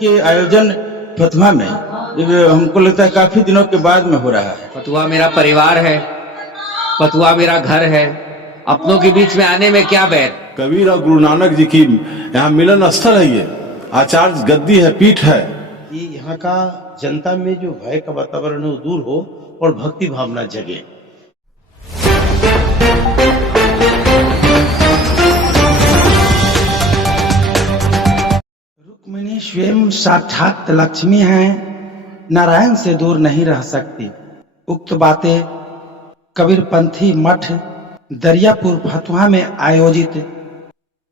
कि आयोजन फतवा में हमको लगता है काफी दिनों के बाद में हो रहा है। फतवा मेरा परिवार है, फतवा मेरा घर है, अपनों के बीच में आने में क्या बैर। कबीर और गुरु नानक जी की यहाँ मिलन स्थल है, ये आचार्य गद्दी है, पीठ है। कि यहाँ का जनता में जो भय का वातावरण है वो दूर हो और भक्ति भावना जगे। रुक्मिणी स्वयं साक्षात लक्ष्मी हैं, नारायण से दूर नहीं रह सकती। उक्त बातें कबीरपंथी मठ दरियापुर फतवा में आयोजित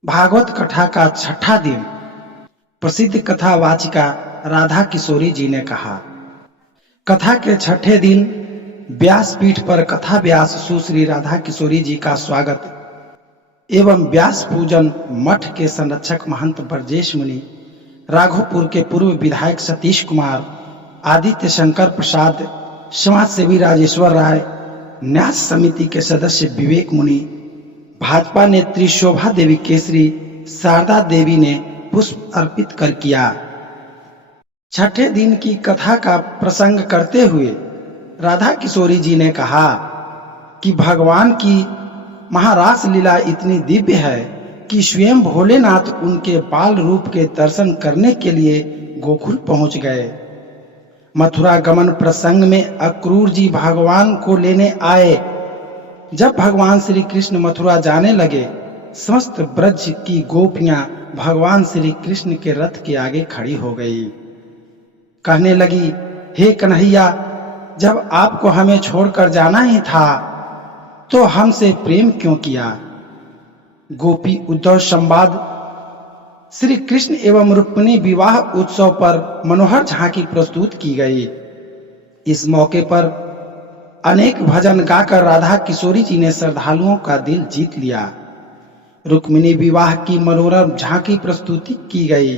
भागवत कथा का छठा दिन प्रसिद्ध कथावाचिका राधा किशोरी जी ने कहा। कथा के छठे दिन व्यासपीठ पर कथा व्यास सुश्री राधा किशोरी जी का स्वागत एवं व्यास पूजन मठ के संरक्षक महंत ब्रजेश मुनि, राघोपुर के पूर्व विधायक सतीश कुमार, आदित्य शंकर प्रसाद, समाज सेवी राजेश्वर राय, न्यास समिति के सदस्य विवेक मुनि, भाजपा नेत्री शोभा देवी केसरी, शारदा देवी ने पुष्प अर्पित कर किया। छठे दिन की कथा का प्रसंग करते हुए राधा किशोरी जी ने कहा कि भगवान की महारास लीला इतनी दिव्य है कि स्वयं भोलेनाथ उनके बाल रूप के दर्शन करने के लिए गोकुल पहुंच गए। मथुरा गमन प्रसंग में अक्रूर जी भगवान को लेने आए। जब भगवान श्री कृष्ण मथुरा जाने लगे, समस्त ब्रज की गोपियां भगवान श्री कृष्ण के रथ के आगे खड़ी हो गई। कहने लगी, हे कन्हैया, जब आपको हमें छोड़कर जाना ही था तो हमसे प्रेम क्यों किया। गोपी उद्धव संवाद श्री कृष्ण एवं रुक्मिणी विवाह उत्सव पर मनोहर झांकी प्रस्तुत की गई। इस मौके पर अनेक भजन गाकर राधा किशोरी जी ने श्रद्धालुओं का दिल जीत लिया। रुक्मिणी विवाह की मनोरम झांकी प्रस्तुति की गई।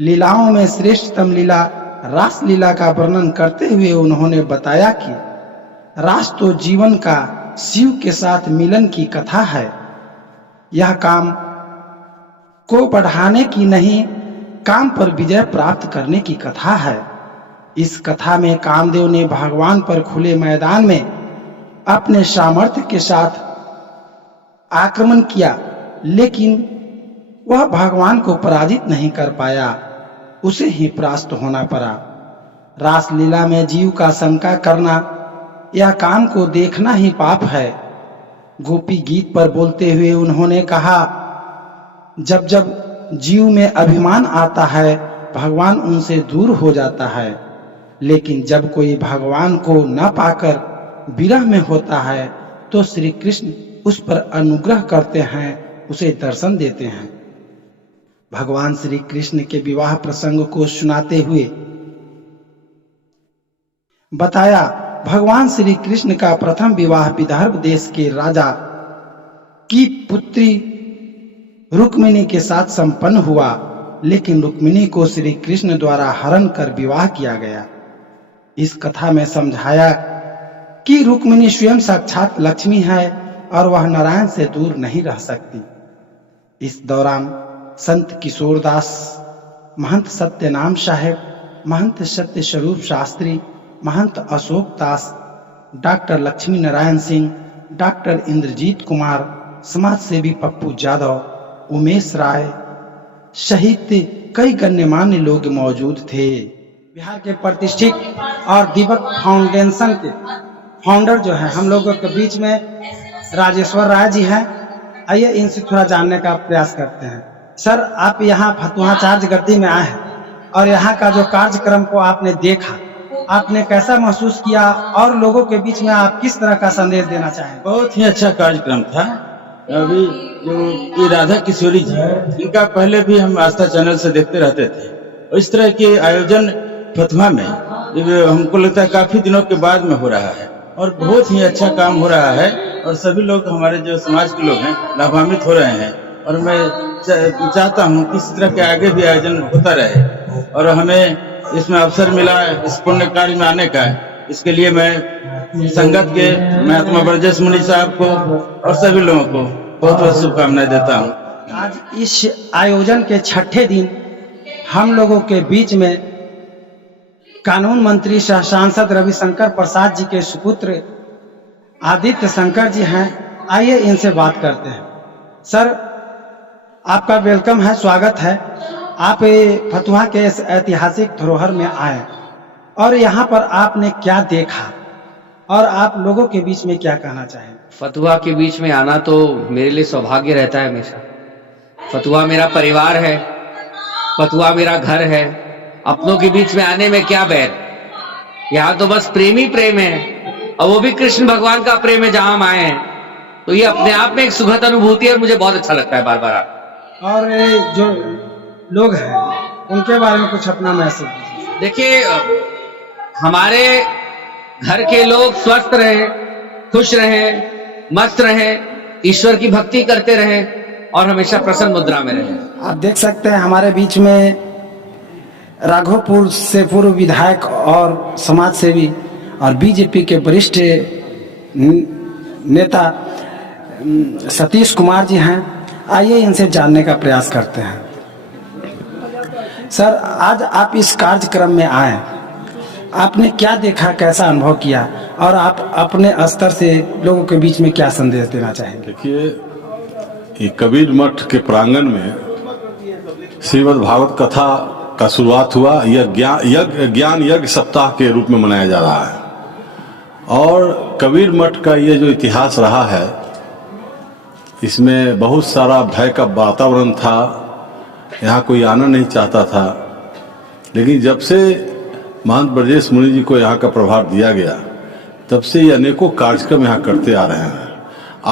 लीलाओं में श्रेष्ठतम लीला रास लीला का वर्णन करते हुए उन्होंने बताया कि रास तो जीवन का शिव के साथ मिलन की कथा है। यह काम को बढ़ाने की नहीं, काम पर विजय प्राप्त करने की कथा है। इस कथा में कामदेव ने भगवान पर खुले मैदान में अपने सामर्थ्य के साथ आक्रमण किया, लेकिन वह भगवान को पराजित नहीं कर पाया, उसे ही परास्त होना पड़ा। रास लीला में जीव का शंका करना या काम को देखना ही पाप है। गोपी गीत पर बोलते हुए उन्होंने कहा, जब जब जीव में अभिमान आता है भगवान उनसे दूर हो जाता है, लेकिन जब कोई भगवान को न पाकर विरह में होता है तो श्री कृष्ण उस पर अनुग्रह करते हैं, उसे दर्शन देते हैं। भगवान श्री कृष्ण के विवाह प्रसंग को सुनाते हुए बताया, भगवान श्री कृष्ण का प्रथम विवाह विदर्भ देश के राजा की पुत्री रुक्मिणी के साथ संपन्न हुआ, लेकिन रुक्मिणी को श्री कृष्ण द्वारा हरण कर विवाह किया गया। इस कथा में समझाया कि रुक्मिणी स्वयं साक्षात लक्ष्मी है और वह नारायण से दूर नहीं रह सकती। इस दौरान संत किशोरदास, महंत सत्यनाम साहेब, महंत सत्य स्वरूप शास्त्री, महंत अशोक दास, डॉक्टर लक्ष्मी नारायण सिंह, डॉक्टर इंद्रजीत कुमार, समाज सेवी पप्पू यादव, उमेश राय सहित कई गण्यमान्य लोग मौजूद थे। बिहार के प्रतिष्ठित और दीपक फाउंडेशन के फाउंडर जो है हम लोगों के बीच में राजेश्वर राय जी हैं। आइए इनसे थोड़ा जानने का प्रयास करते हैं। सर, आप यहाँ फतवाचार्य गद्दी में आए हैं और यहाँ का जो कार्यक्रम को आपने देखा, आपने कैसा महसूस किया और लोगों के बीच में आप किस तरह का संदेश देना चाहें? बहुत ही अच्छा कार्यक्रम था। अभी जो ये राधा किशोरी जी, इनका पहले भी हम आस्था चैनल से देखते रहते थे और इस तरह के आयोजन फतवा में हमको लगता है काफी दिनों के बाद में हो रहा है और बहुत ही अच्छा काम हो रहा है और सभी लोग, हमारे जो समाज के लोग हैं, लाभान्वित हो रहे हैं। और मैं चाहता हूँ कि इस तरह के आगे भी आयोजन होता रहे और हमें इसमें अवसर मिला इस पुण्य कार्य में आने का। इसके लिए मैं संगत के महात्मा ब्रजेश मुनि साहब को और सभी लोगों को बहुत बहुत शुभकामनाएं देता हूँ। आज इस आयोजन के छठे दिन हम लोगों के बीच में कानून मंत्री सह सांसद रविशंकर प्रसाद जी के सुपुत्र आदित्य शंकर जी हैं। आइए इनसे बात करते हैं। सर, आपका वेलकम है, स्वागत है। आप फतुहा के इस ऐतिहासिक धरोहर में आए और यहाँ पर आपने क्या देखा और आप लोगों के बीच में क्या कहना चाहेंगे? फतुहा के बीच में आना तो मेरे लिए सौभाग्य रहता है हमेशा। फतुहा मेरा परिवार है, फतुहा मेरा घर है। अपनों के बीच में आने में क्या बैर, यहाँ तो बस प्रेम ही प्रेम है, और वो भी कृष्ण भगवान का प्रेम है जहां हम आए हैं। तो ये अपने आप में एक सुखद अनुभूति है और मुझे बहुत अच्छा लगता है बार बार। और जो लोग हैं उनके बारे में कुछ अपना मैसेज दीजिए। देखिए, हमारे घर के लोग स्वस्थ रहें, खुश रहें, मस्त रहें, ईश्वर की भक्ति करते रहें और हमेशा प्रसन्न मुद्रा में रहें। आप देख सकते हैं हमारे बीच में राघोपुर से पूर्व विधायक और समाज सेवी और बीजेपी के वरिष्ठ नेता सतीश कुमार जी हैं। आइए इनसे जानने का प्रयास करते हैं। सर, आज आप इस कार्यक्रम में आए, आपने क्या देखा, कैसा अनुभव किया और आप अपने स्तर से लोगों के बीच में क्या संदेश देना चाहेंगे? देखिए, ये कबीर मठ के प्रांगण में श्रीमद् भागवत कथा का शुरुआत हुआ। यह ज्ञान यज्ञ सप्ताह के रूप में मनाया जा रहा है और कबीर मठ का ये जो इतिहास रहा है, इसमें बहुत सारा भय का वातावरण था। यहाँ कोई आना नहीं चाहता था, लेकिन जब से महंत ब्रजेश मुनि जी को यहाँ का प्रभार दिया गया, तब से ये अनेकों कार्यक्रम यहाँ करते आ रहे हैं।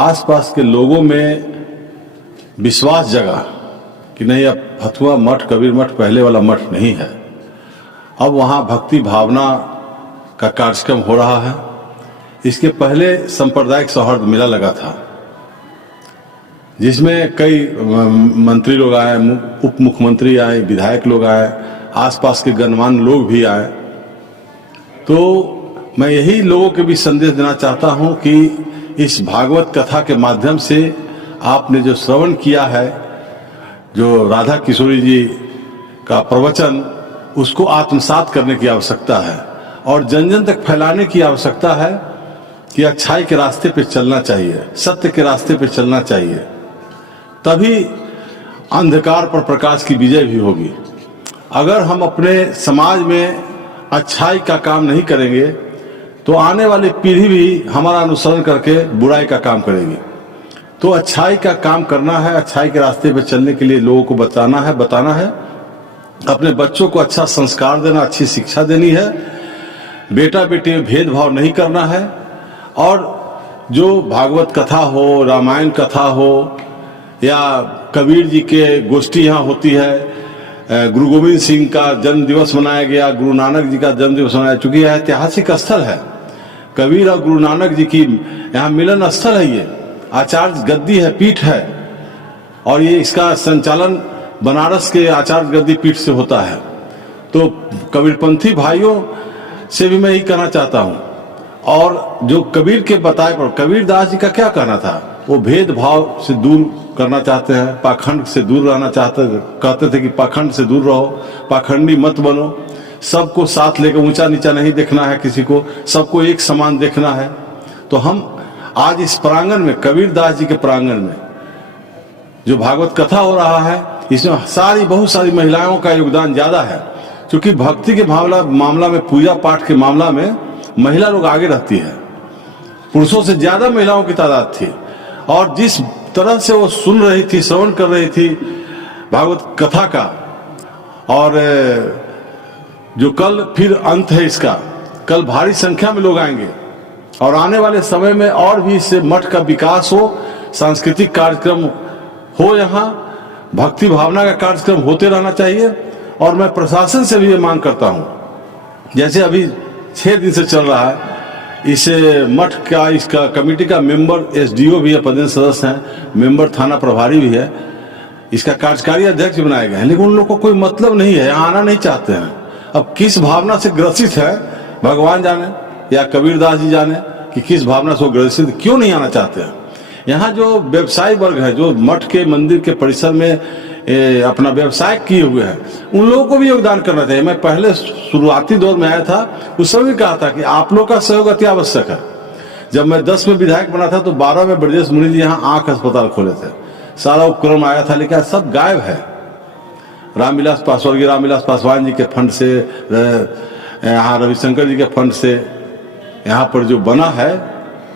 आसपास के लोगों में विश्वास जगा कि नहीं, अब फतुहा मठ, कबीर मठ पहले वाला मठ नहीं है। अब वहाँ भक्ति भावना का कार्यक्रम हो रहा है। इसके पहले सांप्रदायिक सौहार्द मेला लगा था, जिसमें कई मंत्री लोग आए, उप मुख्यमंत्री आए, विधायक लोग आए, आसपास के गणमान्य लोग भी आए। तो मैं यही लोगों के भी संदेश देना चाहता हूं कि इस भागवत कथा के माध्यम से आपने जो श्रवण किया है, जो राधा किशोरी जी का प्रवचन, उसको आत्मसात करने की आवश्यकता है और जन जन तक फैलाने की आवश्यकता है कि अच्छाई के रास्ते पे चलना चाहिए, सत्य के रास्ते पे चलना चाहिए, तभी अंधकार पर प्रकाश की विजय भी होगी। अगर हम अपने समाज में अच्छाई का काम नहीं करेंगे तो आने वाली पीढ़ी भी हमारा अनुसरण करके बुराई का काम करेगी। तो अच्छाई का काम करना है, अच्छाई के रास्ते पे चलने के लिए लोगों को बताना है, अपने बच्चों को अच्छा संस्कार देना, अच्छी शिक्षा देनी है, बेटा बेटी में भेदभाव नहीं करना है। और जो भागवत कथा हो, रामायण कथा हो या कबीर जी के गोष्ठी यहाँ होती है, गुरु गोविंद सिंह का जन्म दिवस मनाया गया, गुरु नानक जी का जन्म दिवस मनाया, चूंकि यह ऐतिहासिक स्थल है, कबीर और गुरु नानक जी की यहाँ मिलन स्थल है, ये आचार्य गद्दी है, पीठ है, और ये इसका संचालन बनारस के आचार्य गद्दी पीठ से होता है। तो कबीरपंथी भाइयों से भी मैं यही कहना चाहता हूँ। और जो कबीर के बताए पर कबीर दास जी का क्या कहना था, वो भेदभाव से दूर करना चाहते हैं, पाखंड से दूर रहना चाहते थे, कहते थे कि पाखंड से दूर रहो, पाखंडी मत बनो, सबको साथ लेकर ऊंचा नीचा नहीं देखना है, किसी को, सबको एक समान देखना है। तो हम आज इस प्रांगण में, कबीर दास जी के प्रांगण में जो भागवत कथा हो रहा है, इसमें बहुत सारी महिलाओं का योगदान ज्यादा है, क्योंकि भक्ति के मामला में, पूजा पाठ के मामला में महिला लोग आगे रहती है, पुरुषों से ज्यादा महिलाओं की तादाद थी। और जिस तरह से वो सुन रही थी, श्रवण कर रही थी भागवत कथा का, और जो कल फिर अंत है इसका, कल भारी संख्या में लोग आएंगे और आने वाले समय में और भी इससे मठ का विकास हो, सांस्कृतिक कार्यक्रम हो, यहाँ भक्ति भावना का कार्यक्रम होते रहना चाहिए। और मैं प्रशासन से भी ये मांग करता हूँ, जैसे अभी 6 दिन से चल रहा है, इस मठ का, इसका कमेटी का मेंबर एसडीओ भी है, पदेन सदस्य हैं, मेंबर थाना प्रभारी भी है, इसका कार्यकारी अध्यक्ष बनाए गए हैं, लेकिन उन लोग को कोई मतलब नहीं है, आना नहीं चाहते हैं। अब किस भावना से ग्रसित है भगवान जाने या कबीरदास जी जाने कि किस भावना से वो ग्रसित, क्यों नहीं आना चाहते हैं। यहाँ जो व्यवसायी वर्ग है, जो मठ के मंदिर के परिसर में अपना व्यवसाय किए हुए हैं, उन लोगों को भी योगदान करना चाहिए। मैं पहले शुरुआती दौर में आया था, उस समय भी कहा था कि आप लोग का सहयोग अति आवश्यक है। जब मैं 10 में विधायक बना था तो 12 में ब्रजेश मुनि जी यहाँ आंख अस्पताल खोले थे, सारा उपक्रम आया था, लेकिन सब गायब है। रामविलास स्वर्गीय रामविलास पासवान जी के फंड से, यहाँ रविशंकर जी के फंड से यहाँ पर जो बना है,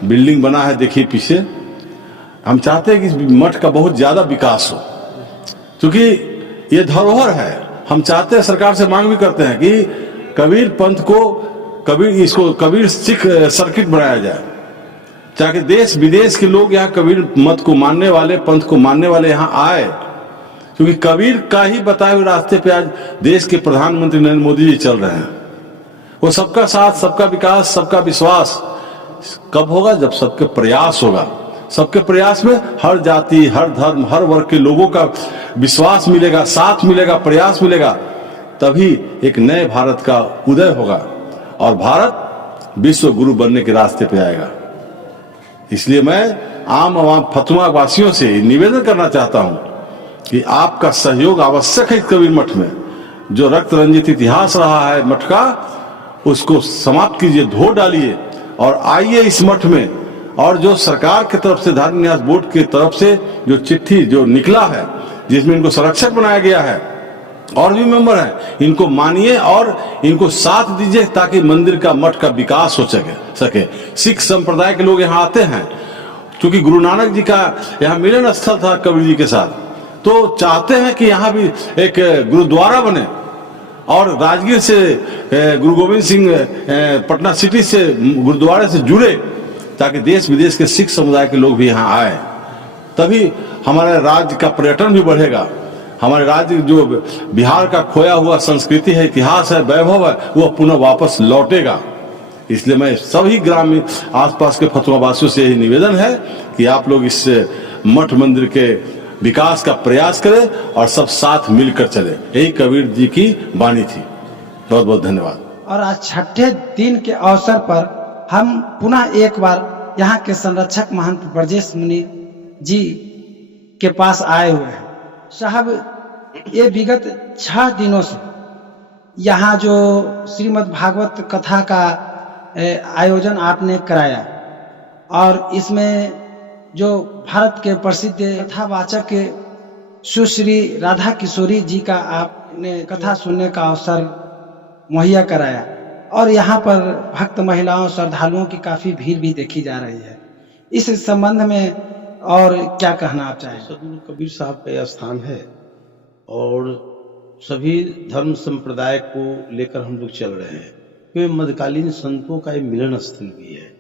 बिल्डिंग बना है, देखिए पीछे। हम चाहते हैं कि मठ का बहुत ज्यादा विकास हो, क्योंकि ये धरोहर है। हम चाहते हैं, सरकार से मांग भी करते हैं कि कबीर पंथ को, इसको कबीर सिख सर्किट बनाया जाए, ताकि देश विदेश के लोग यहाँ कबीर मत को मानने वाले, पंथ को मानने वाले यहाँ आए। क्योंकि कबीर का ही बताए हुए रास्ते पे आज देश के प्रधानमंत्री नरेंद्र मोदी जी चल रहे हैं। वो सबका साथ, सबका विकास, सबका विश्वास कब होगा? जब सबके प्रयास होगा। सबके प्रयास में हर जाति, हर धर्म, हर वर्ग के लोगों का विश्वास मिलेगा, साथ मिलेगा, प्रयास मिलेगा, तभी एक नए भारत का उदय होगा और भारत विश्व गुरु बनने के रास्ते पे आएगा। इसलिए मैं आम फतुहा वासियों से निवेदन करना चाहता हूं कि आपका सहयोग आवश्यक है। कबीर मठ में जो रक्त रंजित इतिहास रहा है मठ का, उसको समाप्त कीजिए, धो डालिए और आइए इस मठ में। और जो सरकार की तरफ से, धार्मिक न्यास बोर्ड की तरफ से जो चिट्ठी जो निकला है, जिसमें इनको संरक्षक बनाया गया है और भी मेंबर हैं, इनको मानिए और इनको साथ दीजिए, ताकि मंदिर का, मठ का विकास हो सके। सिख संप्रदाय के लोग यहाँ आते हैं, क्योंकि गुरु नानक जी का यहाँ मिलन स्थल था कबीर जी के साथ, तो चाहते हैं कि यहाँ भी एक गुरुद्वारा बने। और राजगीर से गुरु गोविंद सिंह पटना सिटी से गुरुद्वारे से जुड़े, ताकि देश विदेश के सिख समुदाय के लोग भी यहाँ आए, तभी हमारे राज्य का पर्यटन भी बढ़ेगा। हमारे राज्य जो बिहार का खोया हुआ संस्कृति है, इतिहास है, वैभव है, वो पुनः वापस लौटेगा। इसलिए मैं सभी ग्रामीण आसपास के फतुहा वासियों से यही निवेदन है कि आप लोग इस मठ मंदिर के विकास का प्रयास करें और सब साथ मिलकर चले। यही कबीर जी की वाणी थी। बहुत बहुत धन्यवाद। और आज छठे दिन के अवसर पर हम पुनः एक बार यहाँ के संरक्षक महंत ब्रजेश मुनि जी के पास आए हुए हैं। साहब, ये विगत 6 दिनों से यहाँ जो श्रीमद् भागवत कथा का आयोजन आपने कराया, और इसमें जो भारत के प्रसिद्ध कथावाचक सुश्री राधा किशोरी जी का आपने कथा सुनने का अवसर मुहैया कराया, और यहाँ पर भक्त महिलाओं, श्रद्धालुओं की काफी भीड़ भी देखी जा रही है। इस संबंध में और क्या कहना आप चाहें? सदगुरु कबीर साहब का यह स्थान है और सभी धर्म संप्रदाय को लेकर हम लोग चल रहे हैं, क्योंकि मध्यकालीन संतों का ये मिलन स्थल भी है।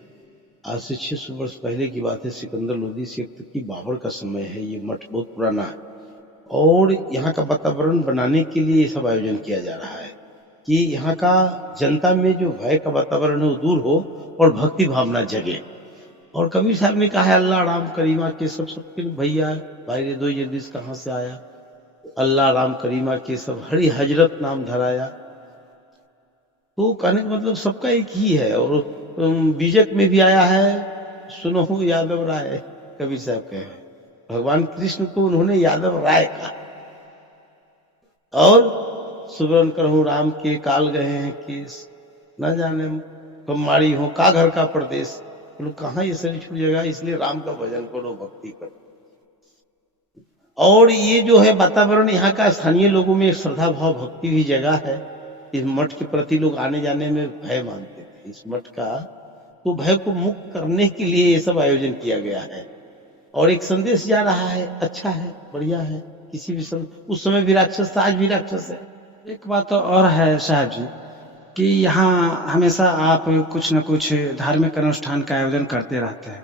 आज से 600 वर्ष पहले की बात है, सिकंदर लोदी से तक की बाबर का समय है। ये मठ बहुत पुराना है और यहाँ का वातावरण बनाने के लिए ये सब आयोजन किया जा रहा है कि यहाँ का जनता में जो भय का वातावरण है वो दूर हो और भक्ति भावना जगे। और कबीर साहब ने कहा है, अल्लाह राम करीमा के सब सबके भैया भाई दो जल्दी कहाँ से आया, अल्लाह राम करीमा के सब हरी हजरत नाम धराया। तो कहने का मतलब सबका एक ही है। और बीजक में भी आया है, सुनो यादव राय, कबीर साहब कहे भगवान कृष्ण को उन्होंने यादव राय कहा। और सुबरन करहूँ राम के काल गए हैं केस, न जाने कब मारी हो का घर का प्रदेश। बोलो कहाँ ये सभी छूट जाएगा, इसलिए राम का भजन करो, भक्ति करो। और ये जो है वातावरण यहाँ का, स्थानीय लोगों में श्रद्धा भाव भक्ति भी जगह है। इस मठ के प्रति लोग आने जाने में भय मानते थे इस मठ का, तो भय को मुक्त करने के लिए ये सब आयोजन किया गया है और एक संदेश जा रहा है। अच्छा है, बढ़िया है। किसी भी उस समय भी राक्षस था, आज भी राक्षस है। एक बात तो और है साहब जी कि यहाँ हमेशा आप कुछ न कुछ धार्मिक अनुष्ठान का आयोजन करते रहते हैं,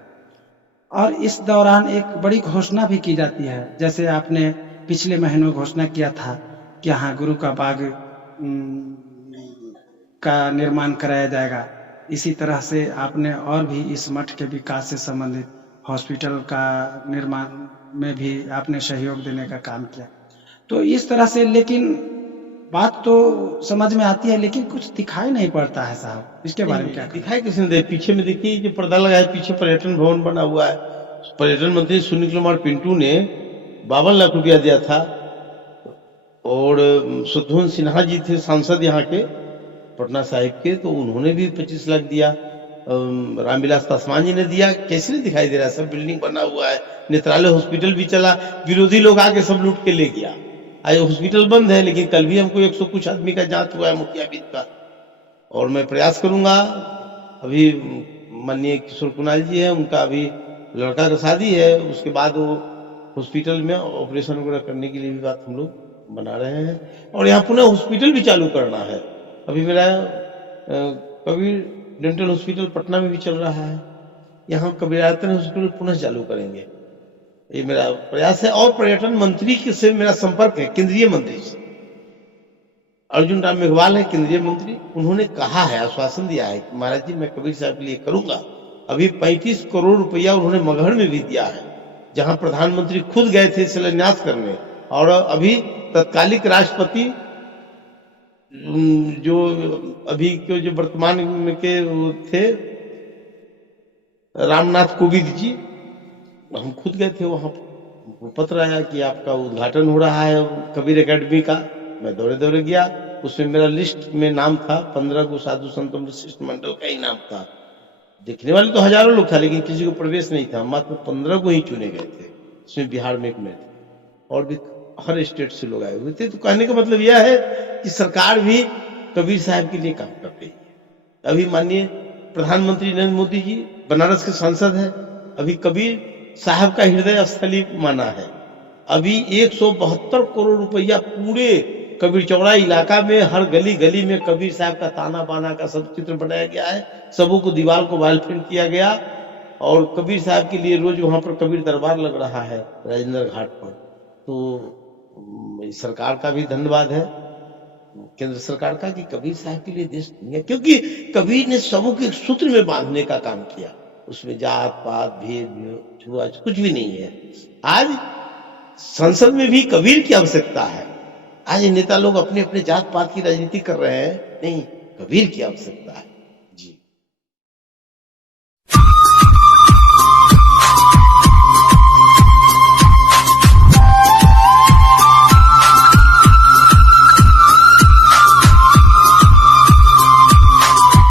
और इस दौरान एक बड़ी घोषणा भी की जाती है। जैसे आपने पिछले महीनों घोषणा किया था कि यहाँ गुरु का बाग का निर्माण कराया जाएगा। इसी तरह से आपने और भी इस मठ के विकास से संबंधित हॉस्पिटल का निर्माण में भी आपने सहयोग देने का काम किया। तो इस तरह से, लेकिन बात तो समझ में आती है, लेकिन कुछ दिखाई नहीं पड़ता है साहब। इसके बारे में क्या दिखाई किसने दे? पीछे में देखिए जो पर्दा लगा है, पीछे पर्यटन भवन बना हुआ है। पर्यटन मंत्री सुनील कुमार पिंटू ने 52 लाख रुपया दिया था और शत्रुघ्न सिन्हा जी थे सांसद यहाँ के पटना साहिब के, तो उन्होंने भी 25 लाख दिया। रामविलास पासवान जी ने दिया। कैसे नहीं दिखाई दे रहा है? सब बिल्डिंग बना हुआ है, नेत्रालय हॉस्पिटल भी चला, विरोधी लोग आके सब लूट के ले गया। आज हॉस्पिटल बंद है, लेकिन कल भी हमको 100 कुछ आदमी का जांच हुआ है मुखिया बीत का। और मैं प्रयास करूंगा, अभी माननीय किशोर कुणाल जी है, उनका अभी लड़का का शादी है, उसके बाद वो हॉस्पिटल में ऑपरेशन वगैरह करने के लिए भी बात हम लोग बना रहे हैं। और यहाँ पुनः हॉस्पिटल भी चालू करना है। अभी मेरा कबीर डेंटल हॉस्पिटल पटना में भी चल रहा है, यहाँ कबीरायतन हॉस्पिटल पुनः चालू करेंगे, ये मेरा प्रयास है। और पर्यटन मंत्री से मेरा संपर्क है, केंद्रीय मंत्री से अर्जुन राम मेघवाल है केंद्रीय मंत्री। उन्होंने कहा है, आश्वासन दिया है कि महाराज जी मैं कबीर साहब के लिए करूंगा। अभी 35 करोड़ रुपया उन्होंने मगहर में भी दिया है, जहां प्रधानमंत्री खुद गए थे शिलान्यास करने। और अभी तत्कालिक राष्ट्रपति जो अभी के जो वर्तमान में के थे रामनाथ कोविंद जी, हम खुद गए थे वहां। पत्र आया कि आपका उद्घाटन हो रहा है कबीर एकेडमी का। मैं दौड़े दौड़े गया, उसमें मेरा लिस्ट में नाम था 15 को साधु संतों शिष्ट मंडल का ही नाम था। देखने वाले तो हजारों लोग था, लेकिन किसी को प्रवेश नहीं था। मात्र 15 को ही चुने गए थे, इसमें बिहार में एक में थे, और भी हर स्टेट से लोग आए हुए थे। तो कहने का मतलब यह है कि सरकार भी कबीर साहब के लिए काम कर रही है। अभी माननीय प्रधानमंत्री नरेंद्र मोदी जी बनारस के सांसद है, अभी कबीर साहब का हृदय स्थली माना है। अभी 172 करोड़ रुपया पूरे कबीर चौड़ा इलाका में हर गली गली में कबीर साहब का ताना बाना का सब चित्र बनाया गया है। सबों को दीवार को वाल प्रिंट किया गया, और कबीर साहब के लिए रोज वहां पर कबीर दरबार लग रहा है राजेंद्र घाट पर। तो सरकार का भी धन्यवाद है, केंद्र सरकार का, कि कबीर साहब के लिए देश दुनिया, क्योंकि कबीर ने सबों को एक सूत्र में बांधने का काम किया। उसमें जात पात भेद छुआ कुछ भी नहीं है। आज संसद में भी कबीर की आवश्यकता है। आज नेता लोग अपने अपने जात पात की राजनीति कर रहे हैं, नहीं, कबीर की आवश्यकता है।